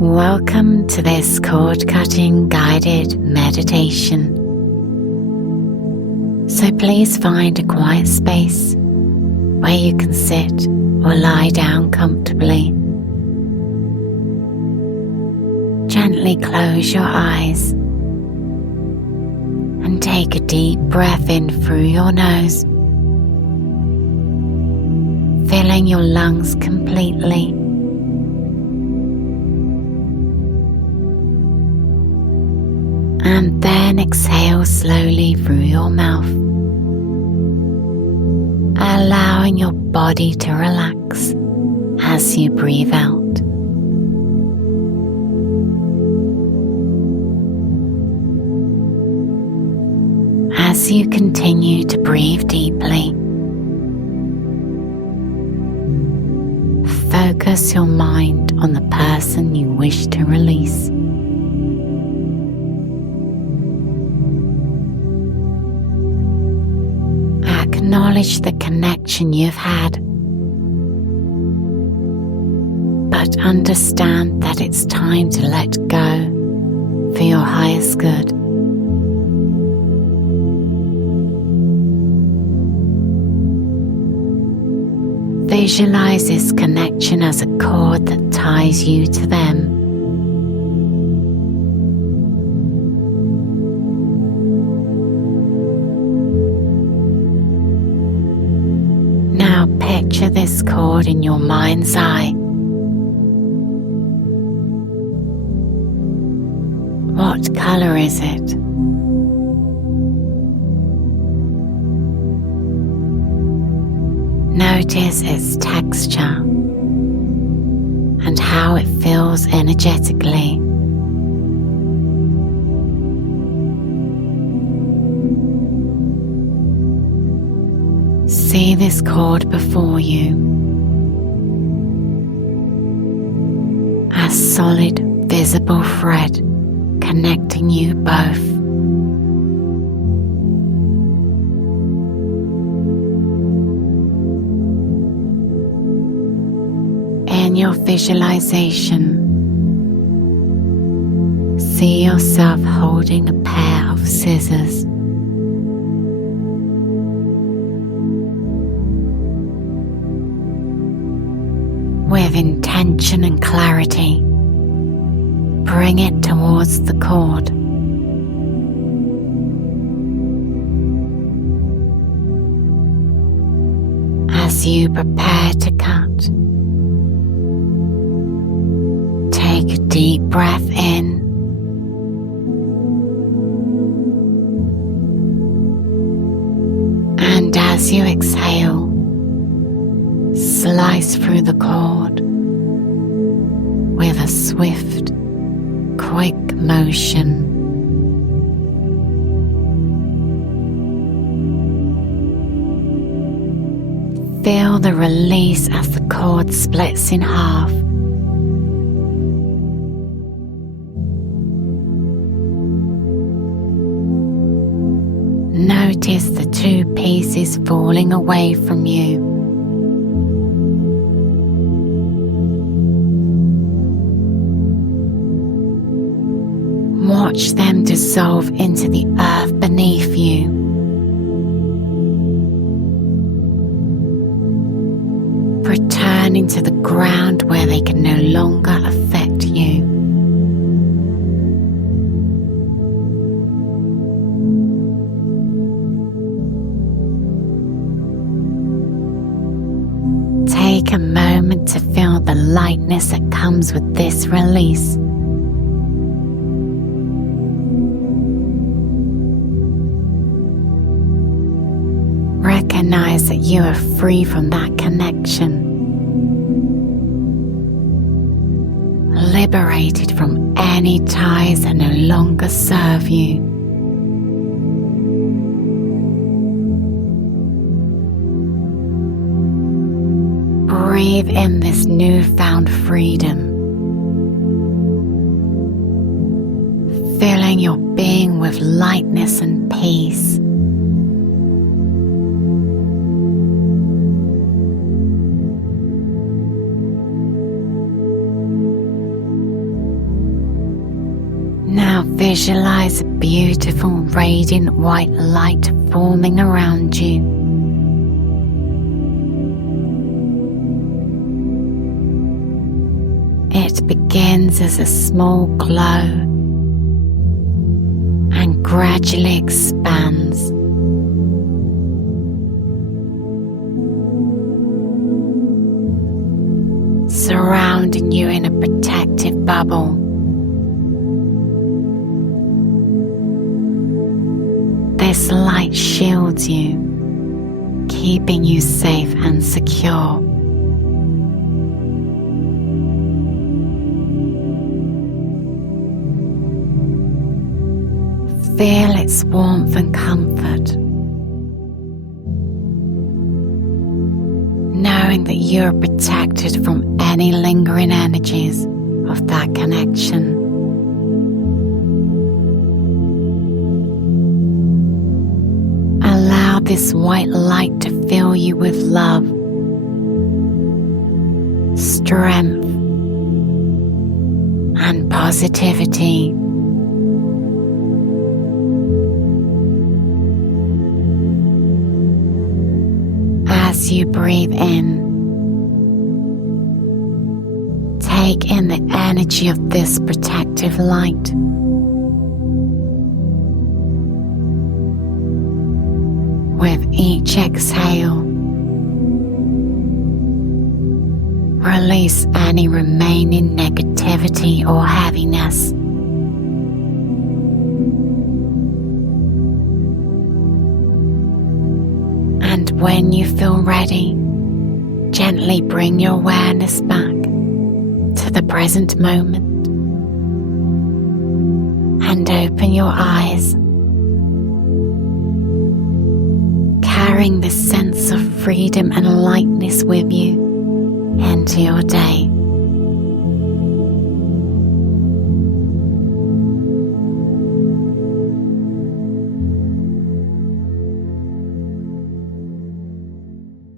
Welcome to this cord-cutting guided meditation. So please find a quiet space where you can sit or lie down comfortably. Gently close your eyes and take a deep breath in through your nose, filling your lungs completely. And then exhale slowly through your mouth, allowing your body to relax as you breathe out. As you continue to breathe deeply, focus your mind on the person you wish to release. Acknowledge the connection you've had, but understand that it's time to let go for your highest good. Visualize this connection as a cord that ties you to them. Now picture this cord in your mind's eye. What color is it? Notice its texture and how it feels energetically. See this cord before you, a solid, visible thread connecting you both. In your visualization, see yourself holding a pair of scissors. With intention and clarity, bring it towards the cord. As you prepare to cut, take a deep breath in and as you exhale, slice through the cord with a swift, quick motion. Feel the release as the cord splits in half. Notice the two pieces falling away from you. Watch them dissolve into the earth beneath you. Returning to the ground where they can no longer affect you. Take a moment to feel the lightness that comes with this release. Recognize that you are free from that connection, liberated from any ties that no longer serve you. Breathe in this newfound freedom, filling your being with lightness and peace. Now visualize a beautiful radiant white light forming around you. It begins as a small glow and gradually expands. Surrounding you in a protective bubble. This light shields you, keeping you safe and secure. Feel its warmth and comfort, knowing that you are protected from any lingering energies of that connection. Allow this white light to fill you with love, strength, and positivity. As you breathe in, take in the energy of this protective light. With each exhale, release any remaining negativity or heaviness. And when you feel ready, gently bring your awareness back to the present moment and open your eyes, carrying this sense of freedom and lightness with you into your day.